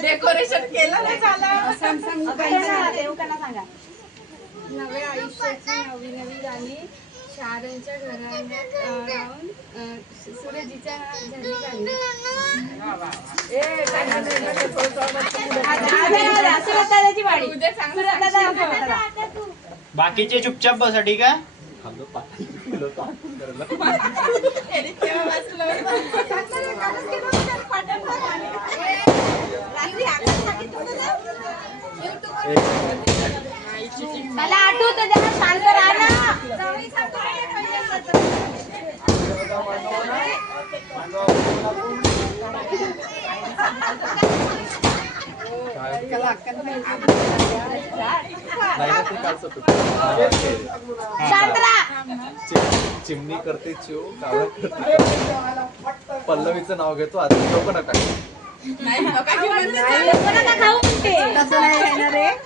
Decoration केलं ना झालं. नव्या आयुष्याची नवी नवी गाणी शारणच्या घरात अं, राहून सूरजीच्या गाणी. बाकीचे चुपचाप बसा ठीक आहे? मला आठवत जरा शांत चिमणी करते चिव कावळा करते. कावळा. पल्लवीचं नाव घेतो आधी लोक नका. नाही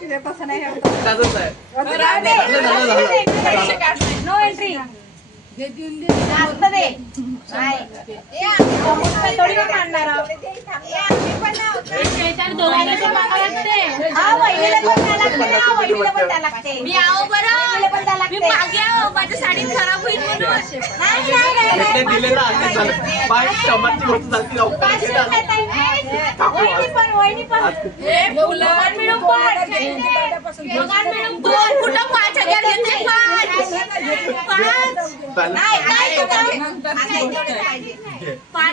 तसं नाही येणार. त्याचंच आहे झालं, झालं, झालं. नो एंट्री जास्त दे नाही. थोडी पण मांडणार आहोत. हा, वहिनीला पण द्या लागते ना, वहिनीला पण द्या लागते. मी आहो बरं वहिनीला पण द्या लागते. मी मागे आहो माझी साडी खराब होईल म्हणून.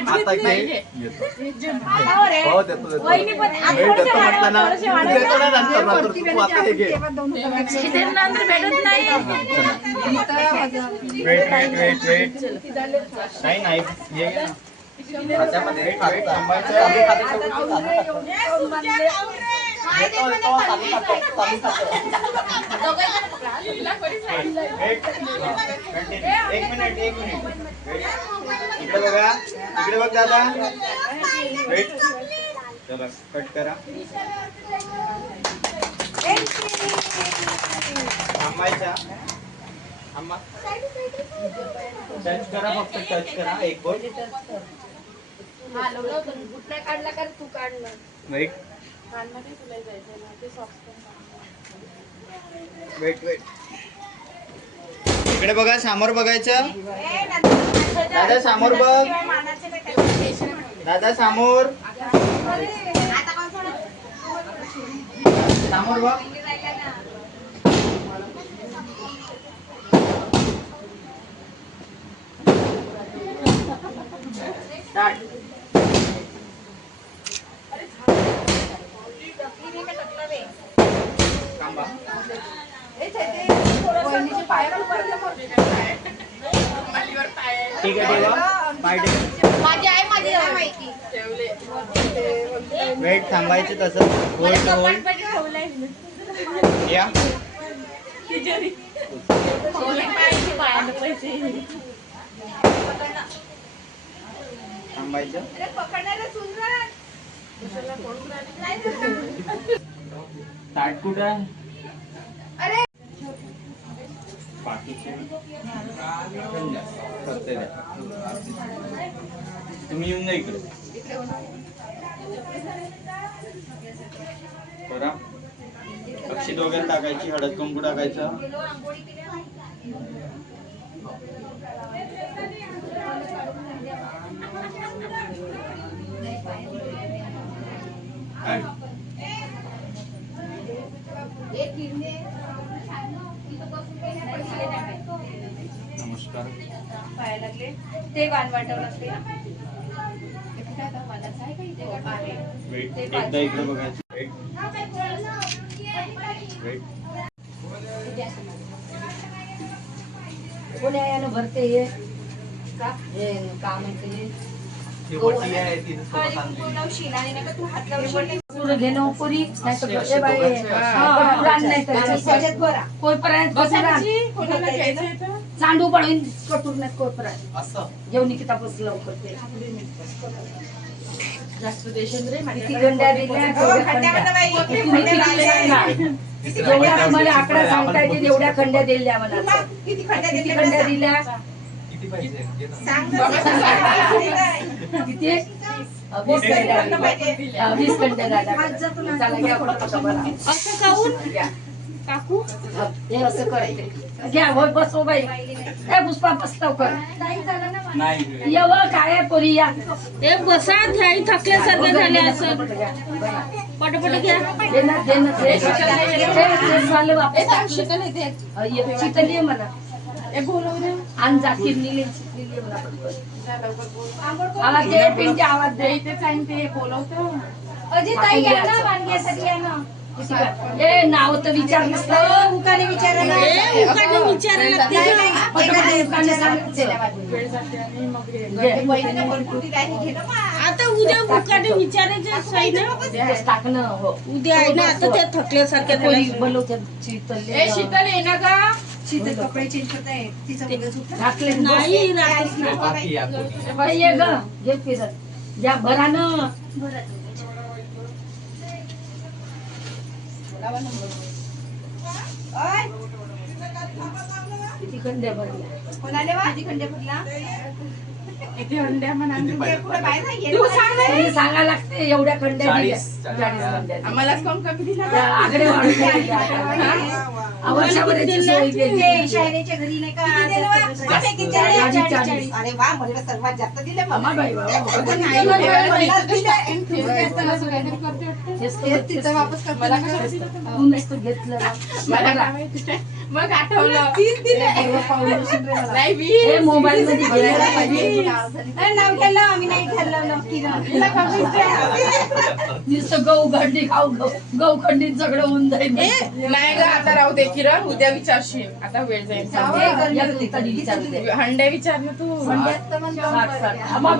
आता घे. घेतो. हो देतो देतो वहिनी पण आता वेळ थोडेसे देतो वाढवा, म्हटलं ना थोडेसे वाढवा. देतो ना नंतर नंतर तू आता हे घे इथे नंतर भेटत नाही. वेट वेट वेट वेट नाही. नाही हे घे ना. हातामध्ये वेट वेट थांबायचं आम्ही खाली ठेवतो, खाली खातो. देतो, देतो, खाली खातो, खाली खातो. एक मिनिट एक मिनिट इकडे बघा इकडे बघ दादा वेट चला कट करा थांबायचा थांबा टच करा फक्त टच करा एक बोट काढला का तू काढलं वेट वेट वेट इकडे बघा समोर बघायचं. दादा समोर बघ. दादा समोर. समोर बघ. स्टार्ट ठीक आहे ठेवा. पाय ठेवा माझी आई माझी माहिती. वेट थांबायचं तसं. होल्ड होल्ड या. थांबायचं. ताट कुठं आहे? बाकीचे तुम्ही येऊन जा इकडे. बरा पक्षी वगैरे टाकायची हळद कुंकू टाकायचं. ते वाण वाटावं लागते आहे. वेट ते एकदा इकडे बघायचं. यानं भरते हे? का? हे काम आहे ते? ही वटी आहे ती हळदी कुंकू लावू, शिणाने नका तू हात लावू शकते. कटोरं घेणं पुरी नाही तर? चांडू पडून कटूर नाही असं? घेऊन निकिता बस लवकर ते. किती गंड्या दिल्या किती. जेवढ्या तुम्हाला आकडा सांगता येते तेवढ्या खंड्या दिल्या मला. किती किती खंड्या दिल्या? किती. किती? वीस खंड्या झाल्या. असं काऊन. काकू? हं, हे असं करते घ्या होय बस हो बाई. ए पुष्पा बस लवकर. यव काय पोरी या. ते बसा ध्याई थकल्यासारखे झाले असं. पटपट घ्या. ना, ना. हे, हे ये मला. आणि जाकीर निले. आवाज दे आवाज दे. अजिताई या ना वांग्यासाठी या ना. किती काय? ए नाव तर विचार नसतं. उकाने विचारायला ए विचारायला लागते. का? आहे. आता उद्या उकाने विचारायचे सही ना? टाकणं हो उद्या आहे ना आता ते थकल्यासारखे कोणी झाले बोलवते शीतल ये ना का शीतल कपडे चेंज करत आहे. तिचा मुलगा घातले नाही या पुढे. बाई ये ग. घे फिरत या भरानं. ओय, किती खंडे भरल्या? कोणाले वा? किती खंडे फुटला किती ते नाही गेले. त्यांनी सांगा लागते एवढ्या खंड्या दिल्या. चाळीस. आम्हालाच कोण कमी दिला? केली शायरीच्या घरी नाही का. अरे वा म्हणलं सर्वात जास्त दिले. तेच वापस करतो मला ना. कसं घेतलं ना. मला बघा. काय माहिती? मग आठवलं. नाही मी मोबाईल मध्ये नाव घ्यायला आम्ही नाही ठरवलं किरण नुसतं गहू खंडी खाऊ गहू खंडीत सगळं होऊन जाईल. नाही ग आता राहू दे किरण उद्या विचारशील. आता वेळ जाईल. हंड्या विचार ना तू. साठ,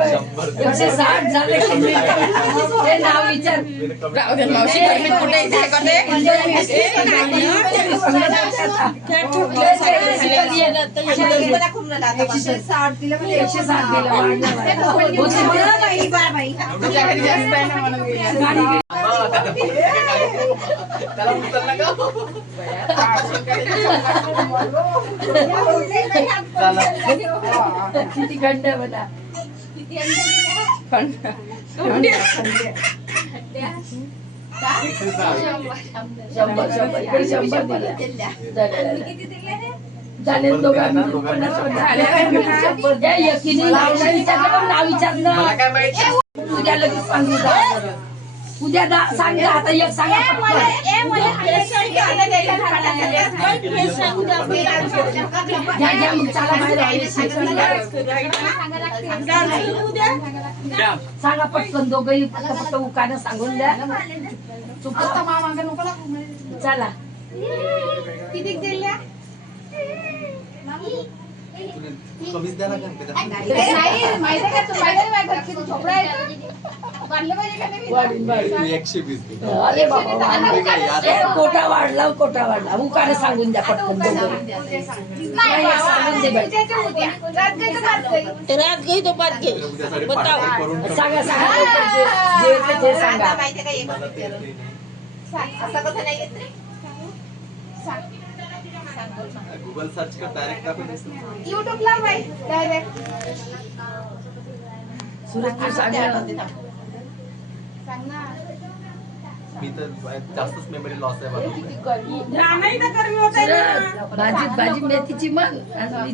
एकशे झाले ते नाव विचार. राहू दे मावशी कुठे इथे. एकशे साठ दिले म्हणजे एकशे साठ दिलं. तुझ्या घरी जास्त आहे ना त्याला पुढे का? किती खंड बघा शंभर शंभर इकडे शंभर दिल्या झाले. दोघांना शंभर नाव विचारलं तुझ्या लगेच सांगू जा. उद्या दा सांग आता एक सांगा. सांगा पटकन दोघंही फक्त फक्त उकानं सांगून द्या चला किती दिल्या कमीच द्या एकशे वीस दे. अरे बाबा कोटा वाढला कोटा वाढला. उकाने सांगून द्या पटकन. दोघं. नाही, सांगून दे बाई. रात गई तो बात ठेव. सांगा सांगा. गुगल सर्च कर डायरेक्ट युट्यूबला बाई डायरेक्ट सुरत तू सांगा मी तर जास्तच मेमरी लॉस आहे भाजी भाजी मेथीची मन आणि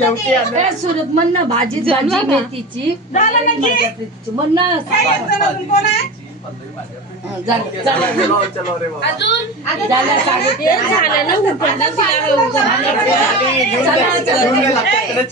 वहिनी ए, सुरत? म्हण ना भाजी भाजी मेथीची झालं झालं. चलो चलो रे बाबा. झालं साडे ते झालं. ना घे, घेऊन घे, लागतं त्याला